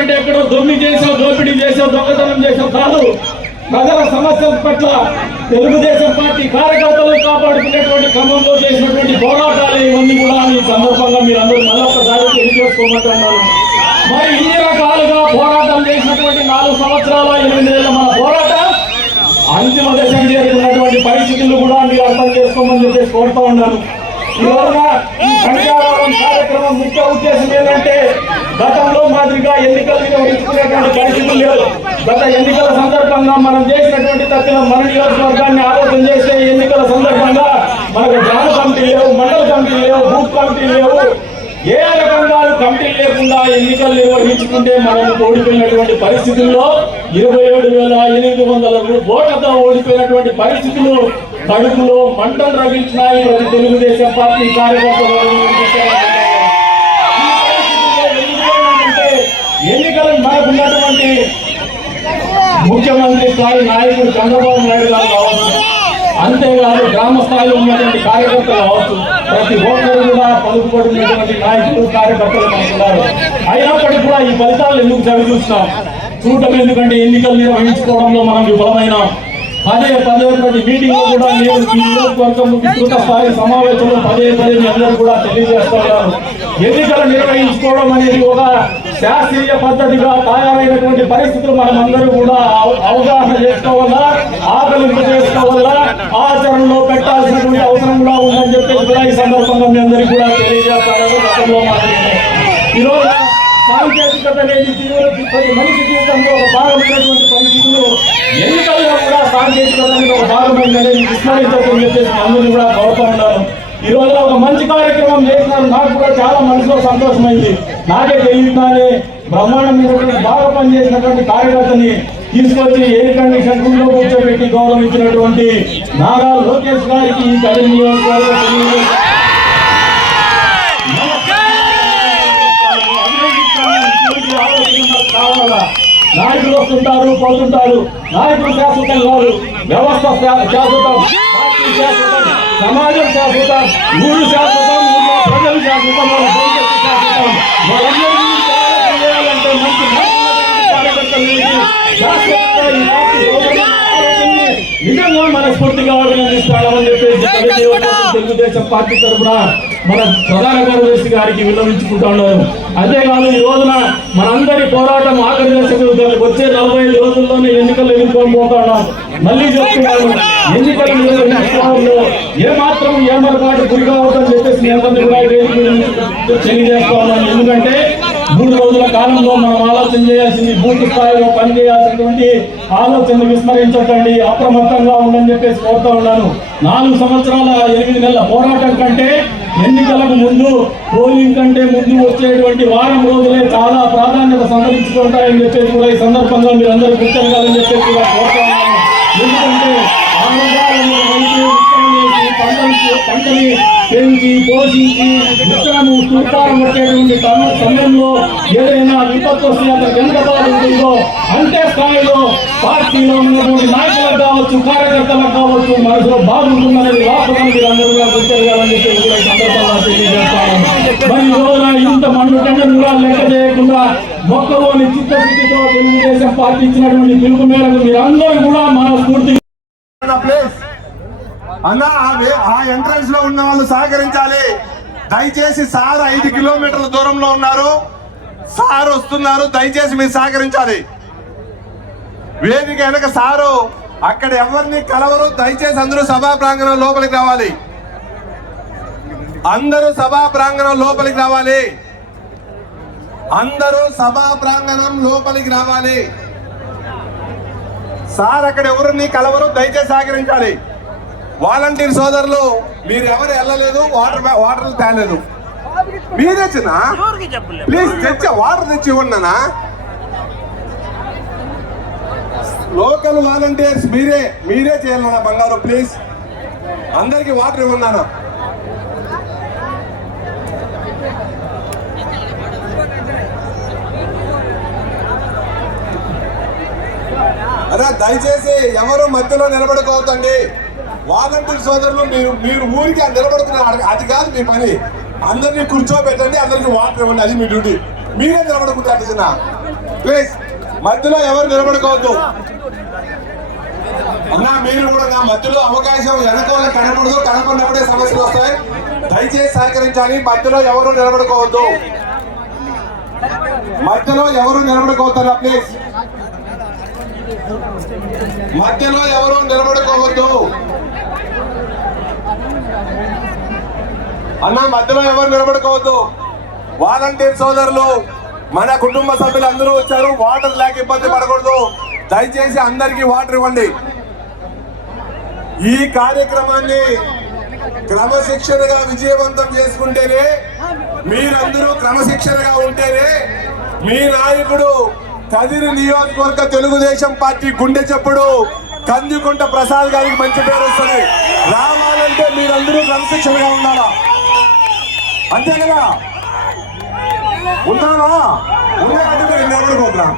అంటే ఎక్కడో దొమ్మి చేసావు దోపిడీ చేసావు దొంగతనం చేసావు కాదు. ప్రజల సమస్యల పట్ల తెలుగుదేశం పార్టీ కార్యకర్తలు కాపాడుకునేటువంటి క్రమంలో చేసినటువంటి పోరాటాలు ఇవన్నీ కూడా ఈ సందర్భంగా మీరు అందరూ మరొకసారి తెలియజేసుకోమంటున్నారు. మరి ఇన్ని రకాలుగా పోరాటం చేసినటువంటి నాలుగు సంవత్సరాల ఎనిమిదేళ్ళ మన పోరాటం అంతిమ దశకు చేరుకున్నటువంటి పరిస్థితులు కూడా మీరు అర్థం చేసుకోమని చెప్పేసి కోరుతా ఉన్నాను. ఈ రోజున ఈ కణికారం కార్యక్రమం ముఖ్య ఉద్దేశం ఏంటంటే గతంలో మాదిరిగా ఎన్నికలు నిర్వహించుకునేటువంటి పరిస్థితులు లేదు. గత ఎన్నికల సందర్భంగా మనం చేసినటువంటి తప్పిన మన నియోజకవర్గాన్ని ఆలోచన చేస్తే ఎన్నికల సందర్భంగా మనకు గ్రామ కమిటీ లేవు మండల కమిటీ లేవు బూత్ కమిటీ లేవు. ఏ రకంగా కమిటీ లేకుండా ఎన్నికలు నిర్వహించుకుంటే మనం ఓడిపోయినటువంటి పరిస్థితుల్లో ఇరవై ఏడు వేల ఎనిమిది వందల ఓట్లతో ఓడిపోయినటువంటి పరిస్థితులు కడుపులో మంటలు రగించినాయి ప్రతి తెలుగుదేశం పార్టీ కార్యకర్తలు ఎన్నికలు మనకున్నటువంటి ముఖ్యమంత్రి స్థాయి నాయకుడు చంద్రబాబు నాయుడు గారు కావచ్చు అంతేకాదు గ్రామ స్థాయిలో ఉన్నటువంటి కార్యకర్తలు కావచ్చు ప్రతి ఒక్కరు కూడా పలుకుబడినటువంటి నాయకులు కార్యకర్తలు మనకు అయినప్పటికీ కూడా ఈ ఫలితాలు ఎందుకు చవి చూస్తున్నాం చూడటం ఎందుకంటే ఎన్నికలు నిర్వహించుకోవడంలో మనం విఫలమైన. పదే పదే ప్రతి మీటింగ్లో కూడా నేను ఈ నియోజకవర్గం విస్తృత స్థాయి సమావేశంలో పదే పదే మీ అందరూ కూడా తెలియజేస్తున్నారు. ఎన్నికలు నిర్వహించుకోవడం అనేది ఒక శాస్త్రీయ పద్ధతిగా తయారైనటువంటి పరిస్థితులు మనం అందరూ కూడా అవ- అవగాహన చేసుకోవాలా ఆకలింపు చేసుకోవాలా ఆచరణలో పెట్టాల్సినటువంటి అవసరం కూడా ఉందని చెప్పేసి కూడా ఈ సందర్భంగా మీ అందరికీ కూడా తెలియజేస్తారు గతంలో మాట్లాడుతున్నాం ఈ రోజు సాంకేతికత అనేది జీవులకి ప్రతి మనిషి జీవితంలో ఒక భాగమైనటువంటి పరిస్థితులు ఎన్నికల్లో కూడా సాంకేతికత అనేది ఒక భాగమైందని విస్మరించదని చెప్పేసి మీ అందరినీ కూడా కోరుతూ ఈ రోజు ఒక మంచి కార్యక్రమం చేసినారు నాకు కూడా చాలా మనసులో సంతోషమైంది. నాకే తెలియగానే బ్రహ్మాండమైనటువంటి బాగా పనిచేసినటువంటి కార్యకర్తని తీసుకొచ్చి ఎయిర్ కండిషన్ రూమ్లో కూర్చోబెట్టి గౌరవించినటువంటి నారా లోకేష్ గారికి ఈ కడిమి నాయకులు వస్తుంటారు పోతుంటారు. నాయకులు శాశ్వతం కాదు వ్యవస్థ శాశ్వతం. సమాజం శాశ్వతం. ఊరు శాశ్వతం. ప్రజలు శాశ్వతం. శాశ్వతం. వాళ్ళందరి గురించి ఆలోచన చేయాలంటే మంచి నిజంగా మనస్ఫూర్తిగా అభినందిస్తాడని చెప్పేసి తెలుగుదేశం తెలుగుదేశం పార్టీ తరఫున మన ప్రధాన కార్యదర్శి గారికి విన్నవించుకుంటా ఉన్నారు అంతేకాదు ఈ రోజున మనందరి పోరాటం ఆఖరి దశకు వచ్చే నలభై ఐదు రోజుల్లోనే ఎన్నికలు ఎదుర్కొని పోతా ఉన్నాం. మళ్ళీ చెప్తున్నాను ఎన్నికలు ఏమాత్రం ఏ ఏమరపాటు గురి కావద్దని చెప్పేసి అందరినీ కూడా తెలియజేస్తా ఉన్నాను. ఎందుకంటే మూడు రోజుల కాలంలో మనం ఆలోచన చేయాల్సింది బూత్ స్థాయిలో పనిచేయాల్సినటువంటి ఆలోచనలు విస్మరించకండి అప్రమత్తంగా ఉండని చెప్పేసి కోరుతా ఉన్నాను. నాలుగు సంవత్సరాల ఎనిమిది నెలల పోరాటం కంటే ఎన్నికలకు ముందు పోలింగ్ కంటే ముందు వచ్చేటువంటి వారం రోజులే చాలా ప్రాధాన్యత సంతరించుకుంటాయని చెప్పేసి కూడా ఈ సందర్భంగా మీరు అందరూ గుర్తించాలని చెప్పేసి కూడా కోరుతా ఉన్నాను. ఎందుకంటే పంటని పెంచి పోషించి విత్తనము తూర్పారం వచ్చేటువంటి సమయంలో ఏదైనా విపత్తు వస్తే అతను ఎంత బాధ ఉంటుందో అంతే స్థాయిలో పార్టీలో ఉన్నటువంటి నాయకులకు కావచ్చు కార్యకర్తలకు కావచ్చు మనసులో బాధ ఉంటుందనేది వాస్తవం మీరు అందరూ కూడా చెప్పి సందర్భంగా తెలియజేస్తాను. మరి రోజున ఇంత మండుకంటే టెండర్ కూడా లెక్క చేయకుండా మొక్కలోని చిత్తశుద్ధితో తెలుగుదేశం పార్టీ ఇచ్చినటువంటి పిలుపు మేరకు మీరందరూ కూడా మన స్ఫూర్తి అన్న ఆ ఎంట్రన్స్లో ఉన్న వాళ్ళు సహకరించాలి. దయచేసి సార్ ఐదు కిలోమీటర్ల దూరంలో ఉన్నారు. సార్ వస్తున్నారు దయచేసి మీరు సహకరించాలి. వేదిక వెనక సారు. అక్కడ ఎవరిని కలవరు? దయచేసి అందరూ సభా ప్రాంగణం లోపలికి రావాలి. అందరూ సభా ప్రాంగణం లోపలికి రావాలి. అందరూ సభా ప్రాంగణం లోపలికి రావాలి. సార్ అక్కడ ఎవరిని కలవరు? దయచేసి సహకరించాలి. వాలంటీర్ సోదరులు మీరు ఎవరు వెళ్ళలేదు? వాటర్ వాటర్ తేలేదు. మీరు తెచ్చినా ప్లీజ్ తెచ్చా వాటర్ తెచ్చి ఇవ్వండినా లోకల్ వాలంటీర్స్ మీరే మీరే చేయాలన్నా బంగారు ప్లీజ్ అందరికి వాటర్ ఇవ్వన్నానా అదే దయచేసి ఎవరు మధ్యలో నిలబడుకోవద్దండి. వాలంటీర్ సోదరులు మీరు మీరు ఊరికి నిలబడుతున్నారు. అది కాదు మీ పని. అందరినీ కూర్చోబెట్టండి అందరికి వాటర్ ఇవ్వండి. అది మీ డ్యూటీ మీరే నిలబడుకుంటారు చిన్న. ప్లీజ్ మధ్యలో ఎవరు నిలబడుకోవద్దు. అన్నా మీరు కూడా నా మధ్యలో అవకాశం వెనకాల కనపడదు కనపడినప్పుడే సమస్యలు వస్తాయి. దయచేసి సహకరించాలి. మధ్యలో ఎవరు నిలబడుకోవద్దు. మధ్యలో ఎవరు నిలబడుకోవద్దా ప్లీజ్. మధ్యలో ఎవరు నిలబడుకోవద్దు. అన్నా మధ్యలో ఎవరు నిలబడుకోవద్దు. వాలంటీర్ సోదరులు మన కుటుంబ సభ్యులు అందరూ వచ్చారు. వాటర్ లేక ఇబ్బంది పడకూడదు. దయచేసి అందరికీ వాటర్ ఇవ్వండి. ఈ కార్యక్రమాన్ని క్రమశిక్షణగా విజయవంతం చేసుకుంటేనే మీరందరూ క్రమశిక్షణగా ఉంటేనే మీ నాయకుడు కదిరి నియోజకవర్గ తెలుగుదేశం పార్టీ గుండె చెప్పుడు కందికొంట ప్రసాద్ గారికి మంచి పేరు వస్తుంది. రావాలంటే మీరందరూ క్రమశిక్షణగా ఉండాలా? అంతే కదా? ఉన్నావా? ఉన్నాకంటే మీరు నిలబడుకోవద్దా